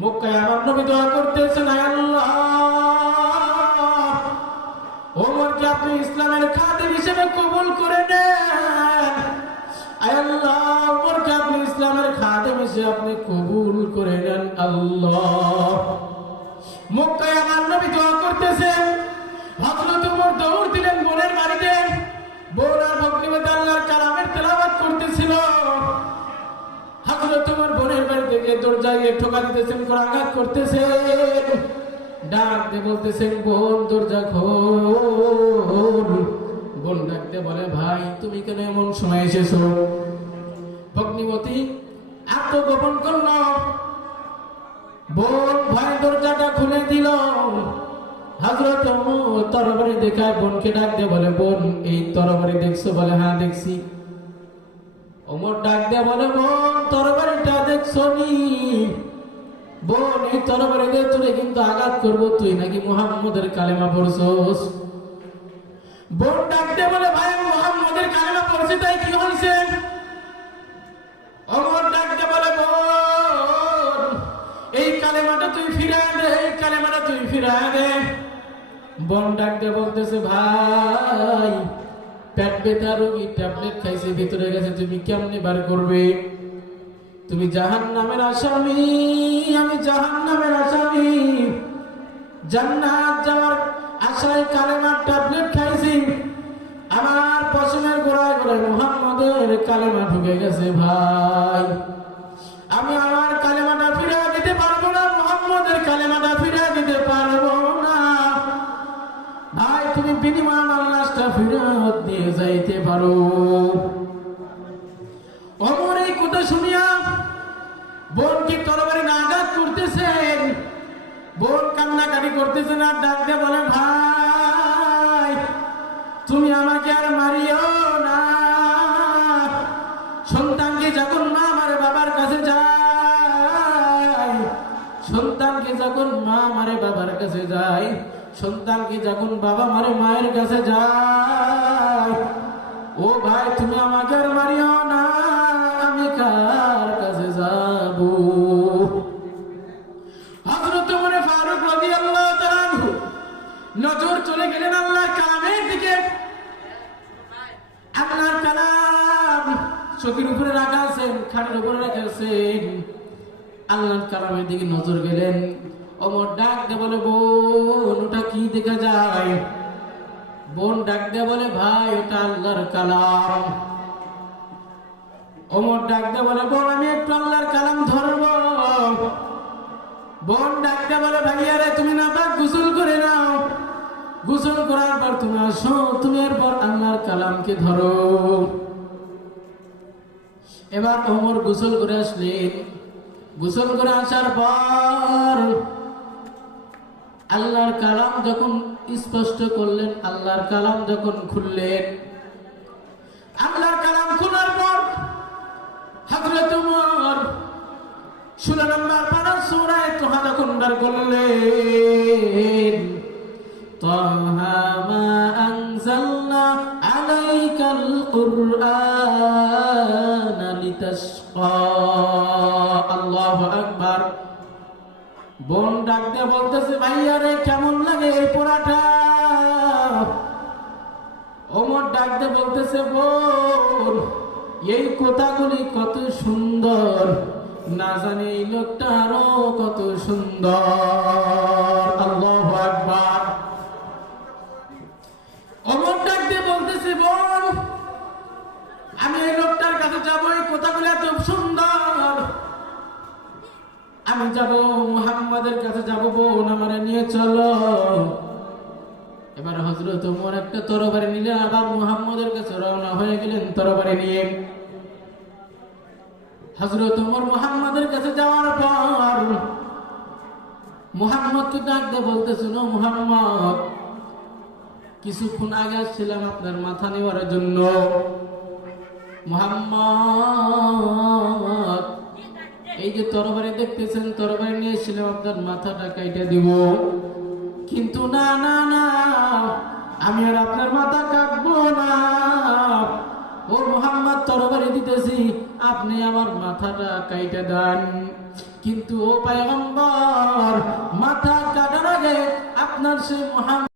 মক্কায় আমার নবী দোয়া করতেছেন আপনি ইসলামের খাদিম হিসেবে কবুল করে নেন। আল্লাহ আপনি কবুল করে নেন, আল্লাহ। আমার নবী দোয়া করতেছেন বাড়ি দরজায় ঠোকা দিতেছেন আঘাত করতেছেন? দিয়ে বলতেছেন, বোন, দরজা খোল। বোন ডাক দিয়ে বলে, ভাই, তুমি কেন এমন সময় এসেছ? ভগ্নিমতী করল। বোন ভাই দরজাটা খুলে দিল। হজরত তরবারি দেখায় বোনকে ডাক দিয়ে বলে, বোন, এই তরবারি দেখছ? বলে হ্যাঁ দেখছি। ওমর ডাক দে বলে, বোন, তরবারিটা দেখছ নি? বোন, এই তরবারি দিয়ে তুলে কিন্তু আঘাত করব তুই, নাকি মুহাম্মদের কালেমা পড়ছস? বোন ডাক দে বলে, ভাই, আমি মুহাম্মদের কালেমা পড়ছি, তাই কি হয়েছে ওমর ডাক দিয়ে বলে, বোন, এই কালেমাটা তুই ফিরায় দে, এই কালেমাটা তুই ফিরায় দে। বোন ডাক দে বলতেছে, ভাই পেট ব্যথা রোগী ট্যাবলেট খাইছে, ভিতরে গেছে, তুমি কেমনে বার করবে? তুমি জাহান নামের আসামি, আমি জাহান নামের আসামি। জান্নাত যাওয়ার আশায় কালেমার ট্যাবলেট খাইছি। আমার পশমের গোড়ায় গোড়ায় মুহাম্মদের কালেমা ঢুকে গেছে ভাই। আমি যাইতে পারো। অমর এই কথা শুনিয়া বোন কি তরবারি আঘাত করতেছেন? বোন কান্নাকাটি করতেছেন আর ডাক দিয়ে বলে, ভাই, তুমি আমাকে আর মারিও না। সন্তানকে যখন মা মারে, বাবার কাছে যায়। সন্তানকে যখন মা মারে, বাবার কাছে যায়। সন্তানকে যখন বাবা মারে, মায়ের কাছে যায়। ও ভাই, তুমি আমাকে আর মারিও না, আমি কার কাছে যাব? হযরত ওমর ফারুক রাদিয়াল্লাহু তাআলা নজর চলে গেলেন আল্লাহর কালামের দিকে। আল্লাহর কালাম চোখের উপরে রাখা আছেন খাটের উপরে রাখা আছেন আল্লাহর কালামের দিকে নজর গেলেন। অমর ডাক দে বলে, বোন, ওটা কি দেখা যায়? বোন ডাক বলে, ভাই, ওটা আল্লাহর কালাম। অমর ডাক বলে, বোন, আমি একটু আল্লাহর কালাম ধরব। বোন ডাক দে বলে ভাইয়ারে তুমি না পাক গোসল করে নাও। গোসল করার পর তুমি আসো, তুমি এরপর আল্লাহর কালামকে ধরো। এবার ওমর গোসল করে আসলেন। গোসল করে আসার পর আল্লাহর কালাম যখন স্পষ্ট করলেন, আল্লাহর কালাম যখন খুললেন, আল্লাহর কালাম খুলার পর হজরত উমর ষোলো নম্বর তোহা যখন করলেন, তাহা মা আনজালনা আলাইকাল কুরআন আল্লাহু আকবার। বোন ডাকতে বলতেছে, ভাইয়া রে, কেমন লাগে এই পোড়াটা? ওমর ডাক দিয়ে বলতেছে, বোন, এই কথাগুলি কত সুন্দর। না জানি এই লোকটা আরও কত সুন্দর। আল্লাহ অমর ডাক দিয়ে বলতেছে, বোন, আমি এই লোকটার কাছে যাব, এই কথাগুলো এত সুন্দর। আমি যাব, মুহাম্মাদের কাছে যাব, বোন আমারে নিয়ে চলো। এবার হজরত ওমর একটা তরবারি নিলেন আবার মুহাম্মদের কাছে রওনা হয়ে গেলেন তরবারি নিয়ে। হজরত ওমর মুহাম্মাদের কাছে যাওয়ার পর, মুহাম্মদকে ডাক দিয়ে বলতেছিল মুহাম্মদ, কিছুক্ষণ আগে আসছিলাম আপনার মাথা নেওয়ার জন্য। মুহাম্মদ এই যে তরবারি দেখতেছেন, তরবারি নিয়ে এসেছিলাম, আপনার মাথাটা কাইটা দিব। কিন্তু না না না, আমি আর আপনার মাথা কাটবো না। ও মোহাম্মদ, তরবারি দিতেছি, আপনি আমার মাথাটা কাইটা দেন। কিন্তু ও পায়গম্বর, মাথা কাটার আগে আপনার সেই মোহাম্মদ